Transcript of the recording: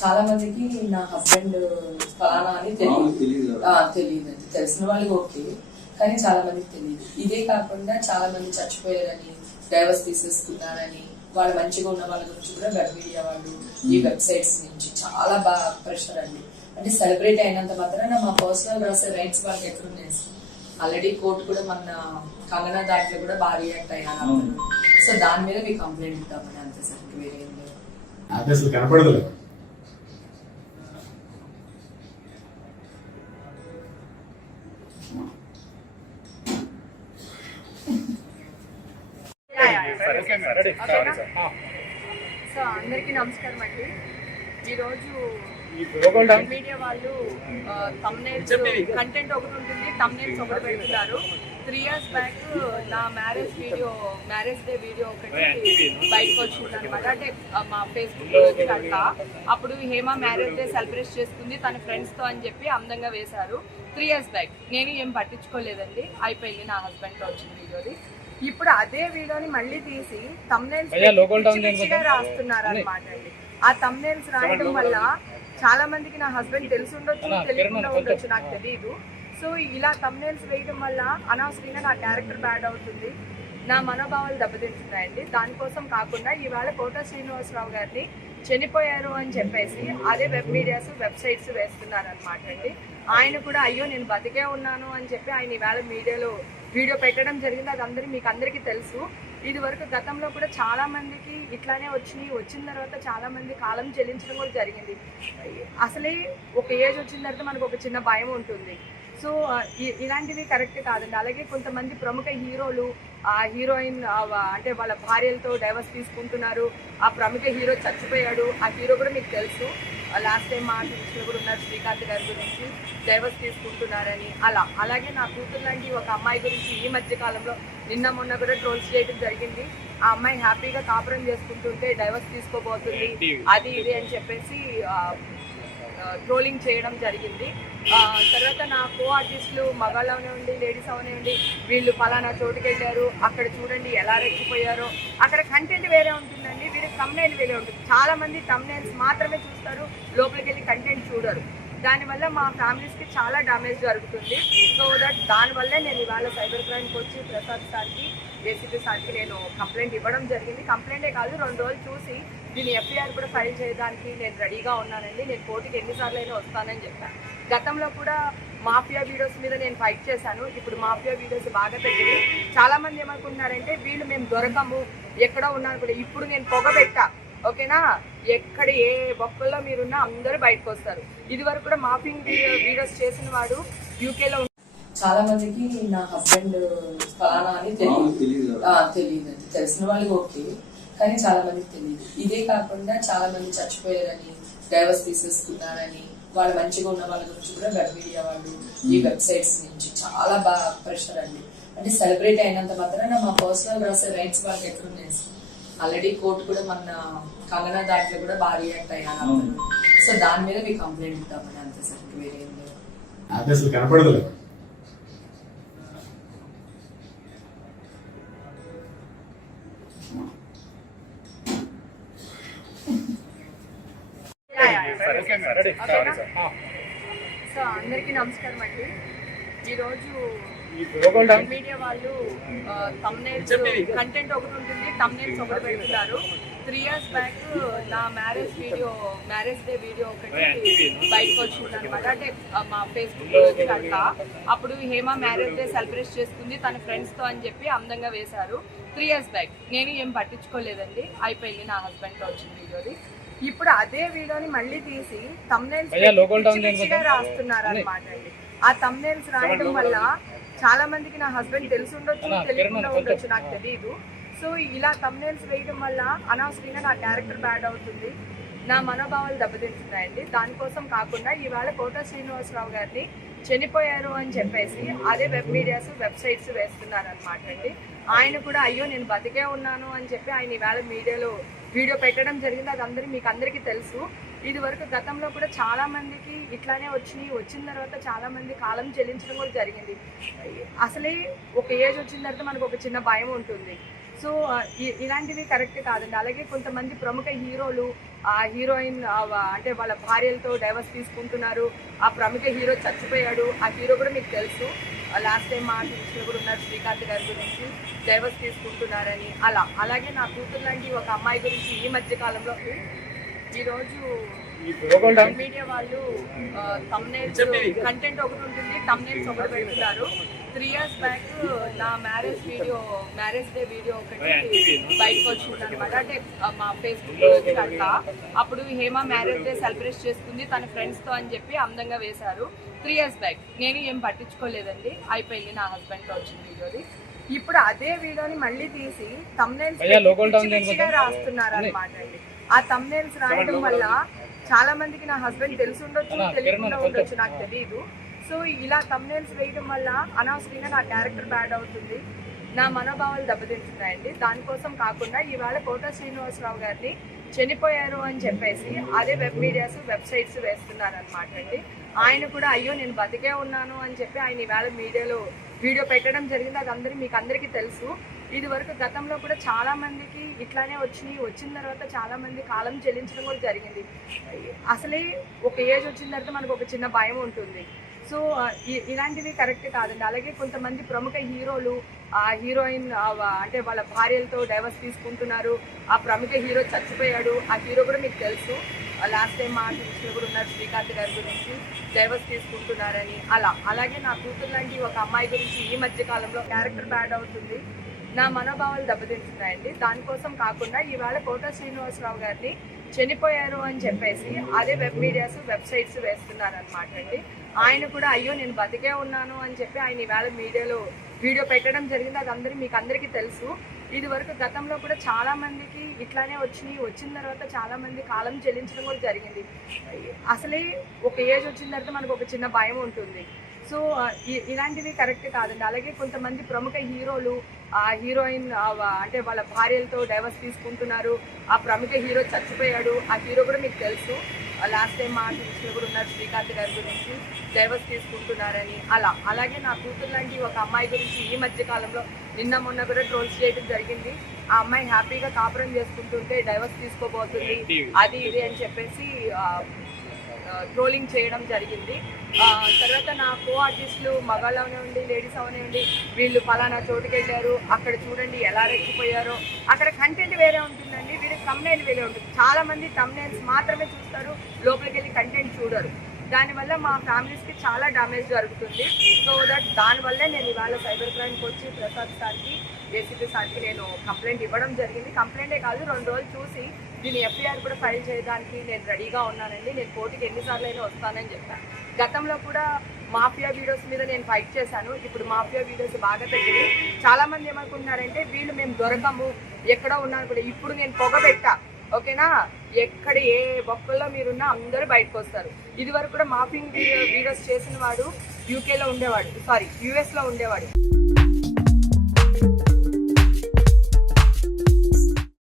చాలా మందికి నా హస్బెండ్ ఫలానా అని తెలియదు. తెలిసిన వాళ్ళకి ఓకే, కానీ చాలా మందికి తెలియదు. ఇదే కాకుండా చాలా మంది చచ్చిపోయారని, డైవర్స్ తీసేసుకున్నారని, వాళ్ళు మంచిగా ఉన్న వాళ్ళ గురించి కూడా వెబ్ మీడియా వాళ్ళు ఈ వెబ్సైట్స్ నుంచి చాలా బాగా ప్రెషర్ అండి. అంటే సెలబ్రిటీ అయినంత మాత్రాన మా పర్సనల్ రాసే రైట్స్ వాళ్ళకి ఎక్కడున్నాయి? ఆల్రెడీ కోర్టు కూడా మన కంగనా దాంట్లో కూడా బాగా రియాక్ట్ అయ్యారు. సో దాని మీద మీకు కంప్లైంట్ ఇద్దామని అంతే సార్, వేరే ఏం లేదు. అసలు కనపడదు. సో అందరికీ నమస్కారం అండి. ఈరోజు మీడియా వాళ్ళు తమ్నైల్స్ కంటెంట్ ఒకటి ఉంటుంది, తమ్నైల్స్ ఒకటి పెడుతున్నారు. 3 years బ్యాక్ నా మ్యారేజ్ డే వీడియో ఒకటి బయటకు వచ్చింది అనమాట. అంటే మా ఫేస్బుక్ లో కనుక అప్పుడు హేమ మ్యారేజ్ డే సెలబ్రేట్ చేస్తుంది తన ఫ్రెండ్స్ తో అని చెప్పి అందంగా వేశారు. 3 years బ్యాక్ నేను ఏం పట్టించుకోలేదండి, అయిపోయింది. నా హస్బెండ్ తో వచ్చిన వీడియోది. ఇప్పుడు అదే వీడియోని మళ్ళీ తీసి తమ్నైల్స్ రాస్తున్నారు అనమాట అండి. ఆ తమ్నైల్స్ రాయడం వల్ల చాలా మందికి నా హస్బెండ్ తెలిసి ఉండొచ్చు, తెలియకుండా ఉండొచ్చు, నాకు తెలియదు. సో ఇలా తమ్నైల్స్ వేయడం వల్ల అనవసరంగా నా క్యారెక్టర్ బ్యాడ్ అవుతుంది, నా మనోభావాలు దెబ్బతింటున్నాయండి. దానికోసం కాకుండా ఇవాళ కోట శ్రీనివాసరావు గారిని చనిపోయారు అని చెప్పేసి అదే వెబ్ మీడియాస్ వెబ్సైట్స్ వేస్తున్నారు అనమాట అండి. ఆయన కూడా అయ్యో నేను బతికే ఉన్నాను అని చెప్పి ఆయన ఇవాళ మీడియాలో వీడియో పెట్టడం జరిగింది. అది మీకు అందరికీ తెలుసు. ఇది వరకు గతంలో కూడా చాలా మందికి ఇట్లానే వచ్చిన తర్వాత చాలా మంది కాలం చెల్లించడం కూడా జరిగింది. అసలే ఒక ఏజ్ వచ్చిన తర్వాత మనకు ఒక చిన్న భయం ఉంటుంది. సో ఇలాంటివి కరెక్ట్ కాదండి. అలాగే కొంతమంది ప్రముఖ హీరోలు హీరోయిన్ అంటే వాళ్ళ భార్యలతో డైవర్స్ తీసుకుంటున్నారు. ఆ ప్రముఖ హీరో చచ్చిపోయాడు, ఆ హీరో కూడా మీకు తెలుసు. లాస్ట్ టైం మా న్యూస్లో కూడా ఉన్నారు, శ్రీకాంత్ గారి గురించి డైవర్స్ తీసుకుంటున్నారని. అలాగే నా కూతురు లాంటి ఒక అమ్మాయి గురించి ఈ మధ్య కాలంలో నిన్న మొన్న కూడా ట్రోల్స్ చేయడం జరిగింది. ఆ అమ్మాయి హ్యాపీగా కాపురం చేసుకుంటుంటే డైవర్స్ తీసుకోబోతుంది అది ఇది అని చెప్పేసి ట్రోలింగ్ చేయడం జరిగింది. తర్వాత నా కో ఆర్టిస్టులు మగాళ్ళు అవనివ్వండి, లేడీస్ అవనివ్వండి, వీళ్ళు ఫలానా చోటుకి వెళ్ళారు, అక్కడ చూడండి ఎలా రెచ్చిపోయారో. అక్కడ కంటెంట్ వేరే ఉంటుందండి, వీళ్ళకి తమ్నైల్ వేరే ఉంటుంది. చాలా మంది తమ్నైల్స్ మాత్రమే చూస్తారు, లోపలికి వెళ్ళి కంటెంట్ చూడరు. దానివల్ల మా ఫ్యామిలీస్కి చాలా డ్యామేజ్ జరుగుతుంది. సో దానివల్లే నేను ఇవాళ సైబర్ క్రైమ్కి వచ్చి ప్రసాద్ సార్కి, ఏసీపీ సార్కి నేను కంప్లైంట్ ఇవ్వడం జరిగింది. కంప్లైంటే కాదు, 2 రోజులు చూసి దీన్ని ఎఫ్ఐఆర్ కూడా ఫైల్ చేయడానికి నేను రెడీగా ఉన్నానండి. నేను కోర్టుకి ఎన్నిసార్లు అయినా వస్తానని చెప్పాను. గతంలో కూడా మాఫియా వీడియోస్ మీద నేను ఫైట్ చేశాను. ఇప్పుడు మాఫియా వీడియోస్ బాగా తగ్గింది. చాలా మంది ఏమనుకుంటున్నారంటే వీళ్ళు మేము దొరకము, ఎక్కడో ఉన్నాను కూడా. ఇప్పుడు నేను పొగబెట్టా, ఓకేనా? ఎక్కడ ఏ బొక్కల్లో మీరున్నా అందరూ బయటకు వస్తారు. ఇది వరకు కూడా మాఫింగ్ వీడియోస్ చేసిన వాడు యూకేలో. చాలా మందికి నా హస్బెండ్ ఫలానా అని తెలియదు. తెలిసిన వాళ్ళకి ఓకే, కానీ చాలా మందికి తెలియదు. ఇదే కాకుండా చాలా మంది చచ్చిపోయారని, డైవర్స్ తీసేసుకున్నారని, వాళ్ళు మంచిగా ఉన్న వాళ్ళ గురించి కూడా వెబ్ మీడియా వాళ్ళు ఈ వెబ్సైట్స్ నుంచి చాలా బాగా ప్రెషర్ అండి. అంటే సెలబ్రిటీ అయినంత మాత్రాన మా పర్సనల్ రాసే రైట్స్ వాళ్ళకి ఎక్కడున్నాయి? ఆల్రెడీ కోర్టు కూడా మన కంగనా దాంట్లో కూడా బాగా రియాక్ట్ అయ్యారు. సో దాని మీద మీకు కంప్లైంట్ ఇద్దామని అంతే సార్, వేరే ఏం లేదు. అసలు కనపడదు. సో అందరికీ నమస్కారం అండి. ఈరోజు మీడియా వాళ్ళు తమ్నైల్స్ కంటెంట్ ఒకటి ఉంటుంది, తమ్నైల్స్ ఒకటి పెడుతున్నారు. 3 years బ్యాక్ నా మ్యారేజ్ డే వీడియో ఒకటి బయటకు వచ్చింది అనమాట. అంటే మా ఫేస్బుక్ లో కనుక అప్పుడు హేమ మ్యారేజ్ డే సెలబ్రేట్ చేస్తుంది తన ఫ్రెండ్స్ తో అని చెప్పి అందంగా వేశారు. 3 years బ్యాక్ నేను ఏం పట్టించుకోలేదండి, అయిపోయింది. నా హస్బెండ్ తో వచ్చిన వీడియోది. ఇప్పుడు అదే వీడియోని మళ్ళీ తీసి తమ్నైల్స్ రాస్తున్నారు అనమాట అండి. ఆ తమ్నైల్స్ రాయడం వల్ల చాలా మందికి నా హస్బెండ్ తెలిసి ఉండొచ్చు, తెలియకుండా ఉండొచ్చు, నాకు తెలియదు. సో ఇలా తమ్నైల్స్ వేయడం వల్ల అనవసరంగా నా క్యారెక్టర్ బ్యాడ్ అవుతుంది, నా మనోభావాలు దెబ్బతింటున్నాయండి. దానికోసం కాకుండా ఇవాళ కోట శ్రీనివాసరావు గారిని చనిపోయారు అని చెప్పేసి అదే వెబ్ మీడియాస్ వెబ్సైట్స్ వేస్తున్నారు అనమాట అండి. ఆయన కూడా అయ్యో నేను బతికే ఉన్నాను అని చెప్పి ఆయన ఇవాళ మీడియాలో వీడియో పెట్టడం జరిగింది. అది మీకు అందరికీ తెలుసు. ఇది వరకు గతంలో కూడా చాలా మందికి ఇట్లానే వచ్చిన తర్వాత చాలా మంది కాలం చెల్లించడం కూడా జరిగింది. అసలే ఒక ఏజ్ వచ్చిన తర్వాత మనకు ఒక చిన్న భయం ఉంటుంది. సో ఇలాంటివి కరెక్ట్ కాదండి. అలాగే కొంతమంది ప్రముఖ హీరోలు ఆ హీరోయిన్ అంటే వాళ్ళ భార్యలతో డైవర్స్ తీసుకుంటున్నారు. ఆ ప్రముఖ హీరో చచ్చిపోయాడు. ఆ హీరో కూడా మీకు తెలుసు. లాస్ట్ టైం మా టీవీలో కూడా ఉన్నారు, శ్రీకాంత్ గారి గురించి డైవర్స్ తీసుకుంటున్నారని. అలాగే నా కూతురు లాంటి ఒక అమ్మాయి గురించి ఈ మధ్య కాలంలో ఈరోజు మీడియా వాళ్ళు తమ్నైల్స్ కంటెంట్ ఒకటి ఉంటుంది, తమ్నైల్స్ ఒకటి పెడుతున్నారు. 3 years బ్యాక్ నా మ్యారేజ్ డే వీడియో ఒకటి బయటకు వచ్చింది అనమాట. అంటే మా ఫేస్బుక్ అట్లా అప్పుడు హేమ మ్యారేజ్ డే సెలబ్రేట్ చేస్తుంది తన ఫ్రెండ్స్తో అని చెప్పి అందంగా వేశారు. 3 years బ్యాక్ నేను ఏం పట్టించుకోలేదండి, అయిపోయింది. నా హస్బెండ్తో వచ్చిన వీడియోది. ఇప్పుడు అదే వీడియోని మళ్ళీ తీసి తమ్నైల్స్ రాస్తున్నారు అనమాట అండి. ఆ తమ్నైల్స్ రాయడం వల్ల చాలా మందికి నా హస్బెండ్ తెలిసి ఉండొచ్చు, తెలియకుండా ఉండొచ్చు, నాకు తెలియదు. సో ఇలా తమ్నైల్స్ వేయడం వల్ల అనవసరంగా నా క్యారెక్టర్ బ్యాడ్ అవుతుంది, నా మనోభావాలు దెబ్బతింటున్నాయండి. దానికోసం కాకుండా ఇవాళ కోట శ్రీనివాసరావు గారిని చనిపోయారు అని చెప్పేసి అదే వెబ్ మీడియాస్ వెబ్సైట్స్ వేస్తున్నారు అనమాట అండి. ఆయన కూడా అయ్యో నేను బతికే ఉన్నాను అని చెప్పి ఆయన ఇవాళ మీడియాలో వీడియో పెట్టడం జరిగింది. అది మీకు అందరికీ తెలుసు. ఇది వరకు గతంలో కూడా చాలా మందికి ఇట్లానే వచ్చిన తర్వాత చాలా మంది కాలం చెల్లించడం కూడా జరిగింది. అసలే ఒక ఏజ్ వచ్చిన తర్వాత మనకు ఒక చిన్న భయం ఉంటుంది. సో ఇలాంటివి కరెక్ట్ కాదండి. అలాగే కొంతమంది ప్రముఖ హీరోలు ఆ హీరోయిన్ అంటే వాళ్ళ భార్యలతో డైవర్స్ తీసుకుంటున్నారు. ఆ ప్రముఖ హీరో చచ్చిపోయాడు. ఆ హీరో కూడా మీకు తెలుసు. లాస్ట్ టైం మా టీవీలో కూడా ఉన్నారు, శ్రీకాంత్ గారి గురించి డైవర్స్ తీసుకుంటున్నారని. అలాగే నా కూతురు లాంటి ఒక అమ్మాయి గురించి ఈ మధ్య కాలంలో క్యారెక్టర్ బ్యాడ్ అవుతుంది, నా మనోభావాలు దెబ్బతింటున్నాయండి. దానికోసం కాకుండా ఇవాళ కోట శ్రీనివాసరావు గారిని చనిపోయారు అని చెప్పేసి అదే వెబ్ మీడియాస్ వెబ్సైట్స్ వేస్తున్నారు అనమాట అండి. ఆయన కూడా అయ్యో నేను బతికే ఉన్నాను అని చెప్పి ఆయన ఇవాళ మీడియాలో వీడియో పెట్టడం జరిగింది. అది మీకు అందరికీ తెలుసు. ఇది వరకు గతంలో కూడా చాలా మందికి ఇట్లానే వచ్చిన తర్వాత చాలా మంది కాలం చెల్లించడం కూడా జరిగింది. అసలే ఒక ఏజ్ వచ్చిన తర్వాత మనకు ఒక చిన్న భయం ఉంటుంది. సో ఇలాంటివి కరెక్ట్ కాదండి. అలాగే కొంతమంది ప్రముఖ హీరోలు ఆ హీరోయిన్ అంటే వాళ్ళ భార్యలతో డైవర్స్ తీసుకుంటున్నారు. ఆ ప్రముఖ హీరో చచ్చిపోయాడు. ఆ హీరో కూడా మీకు తెలుసు. లాస్ట్ టైం మా టీవీలో కూడా ఉన్నారు, శ్రీకాంత్ గారి గురించి డైవర్స్ తీసుకుంటున్నారని. అలాగే నా కూతురు లాంటి ఒక అమ్మాయి గురించి ఈ మధ్య కాలంలో మొన్న కూడా ట్రోల్స్ చేయడం జరిగింది. ఆ అమ్మాయి హ్యాపీగా కాపురం చేసుకుంటుంటే డైవర్స్ తీసుకోబోతుంది అది ఇది అని చెప్పేసి ట్రోలింగ్ చేయడం జరిగింది. తర్వాత నా కో ఆర్టిస్టులు మగాళ్ళు అవనివ్వండి, లేడీస్ అవనివ్వండి, వీళ్ళు పలానా చోటుకి వెళ్ళారు, అక్కడ చూడండి ఎలా రెచ్చిపోయారో. అక్కడ కంటెంట్ వేరే ఉంటుందండి, వీళ్ళకి తమ్నైల్ వేరే ఉంటుంది. చాలా మంది తమ్నైల్స్ మాత్రమే చూస్తారు, లోపలికి వెళ్ళి కంటెంట్ చూడరు. దానివల్ల మా ఫ్యామిలీస్కి చాలా డ్యామేజ్ జరుగుతుంది. సో దానివల్లే నేను ఇవాళ సైబర్ క్రైమ్కి వచ్చి ప్రసాద్ సార్కి, ఏసీపీ సార్కి నేను కంప్లైంట్ ఇవ్వడం జరిగింది. కంప్లైంటే కాదు, 2 రోజులు చూసి దీన్ని ఎఫ్ఐఆర్ కూడా ఫైల్ చేయడానికి నేను రెడీగా ఉన్నానండి. నేను కోర్టుకి ఎన్నిసార్లు అయినా వస్తానని చెప్పాను. గతంలో కూడా మాఫియా వీడియోస్ మీద నేను ఫైట్ చేశాను. ఇప్పుడు మాఫియా వీడియోస్ బాగా తగ్గింది. చాలా మంది ఏమనుకుంటున్నారంటే వీళ్ళు మేము దొరకము, ఎక్కడో ఉన్నాను కూడా. ఇప్పుడు నేను పొగబెట్టా, ఓకేనా? ఎక్కడ ఏ బొక్కల్లో మీరున్నా అందరూ బయటకు వస్తారు. ఇది వరకు కూడా మాఫింగ్ వీడియోస్ చేసిన వాడు యూకేలో ఉండేవాడు, యుఎస్లో ఉండేవాడు.